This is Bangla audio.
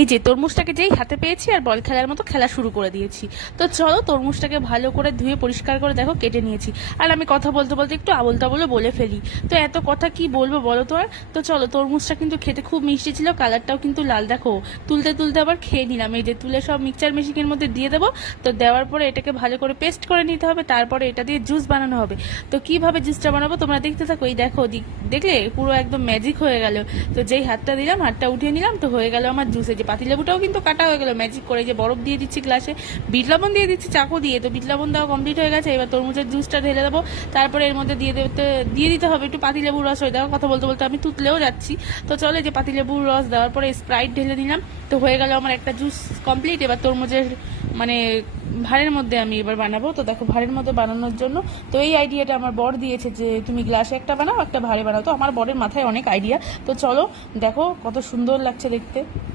এই যে তরমুজটাকে যেই হাতে পেয়েছি আর বল খেলার মতো খেলা শুরু করে দিয়েছি। তো চলো তরমুজটাকে ভালো করে ধুয়ে পরিষ্কার করে দেখো কেটে নিয়েছি। আর আমি কথা বলতে বলতে একটু আবোল তাবোলও বলে ফেলি, তো এত কথা কি বলবো বলো তো। আর তো চলো, তরমুজটা কিন্তু খেতে খুব মিষ্টি ছিল, কালারটাও কিন্তু লাল। দেখো তুলতে তুলতে আবার খেয়ে নিলাম। এই যে তুলে সব মিক্সচার মেশিনের মধ্যে দিয়ে দেবো। তো দেওয়ার পরে এটাকে ভালো করে পেস্ট করে নিতে হবে, তারপরে এটা দিয়ে জুস বানানো হবে। তো কিভাবে জুসটা বানাবো তোমরা দেখতে থাকো। এই দেখো, দেখলে পুরো একদম ম্যাজিক হয়ে গেল। তো যেই হাতটা দিলাম, হাতটা উঠিয়ে নিলাম, তো হয়ে গেল আমার জুসে। যে পাতিলেবুটাও কিন্তু কাটা হয়ে গেল ম্যাজিক করে। যে বরফ দিয়ে দিচ্ছি গ্লাসে, বিট লবণ দিয়ে দিচ্ছি চাকু দিয়ে। তো বিট লবণ দেওয়া কমপ্লিট হয়ে গেছে। এবার তরমুজের জুসটা ঢেলে দেবো, তারপরে এর মধ্যে দিয়ে দিতে হবে একটু পাতিলেবুর রস। হয়ে দেখো কথা বলতে বলতে আমি তুতলেও যাচ্ছি। তো চলে, যে পাতিলেবুর রস দেওয়ার পরে স্প্রাইট ঢেলে নিলাম। তো হয়ে গেল আমার একটা জুস কমপ্লিট। এবার তরমুজের মানে ভাঁড়ের মধ্যে আমি এবার বানাবো। তো দেখো ভাঁড়ের মধ্যে বানানোর জন্য তো এই আইডিয়াটা আমার বর দিয়েছে, যে তুমি গ্লাসে একটা বানাও, একটা ভাঁড়ে বানাও। তো আমার বরের মাথায় অনেক আইডিয়া। তো চলো দেখো কত সুন্দর লাগছে দেখতে।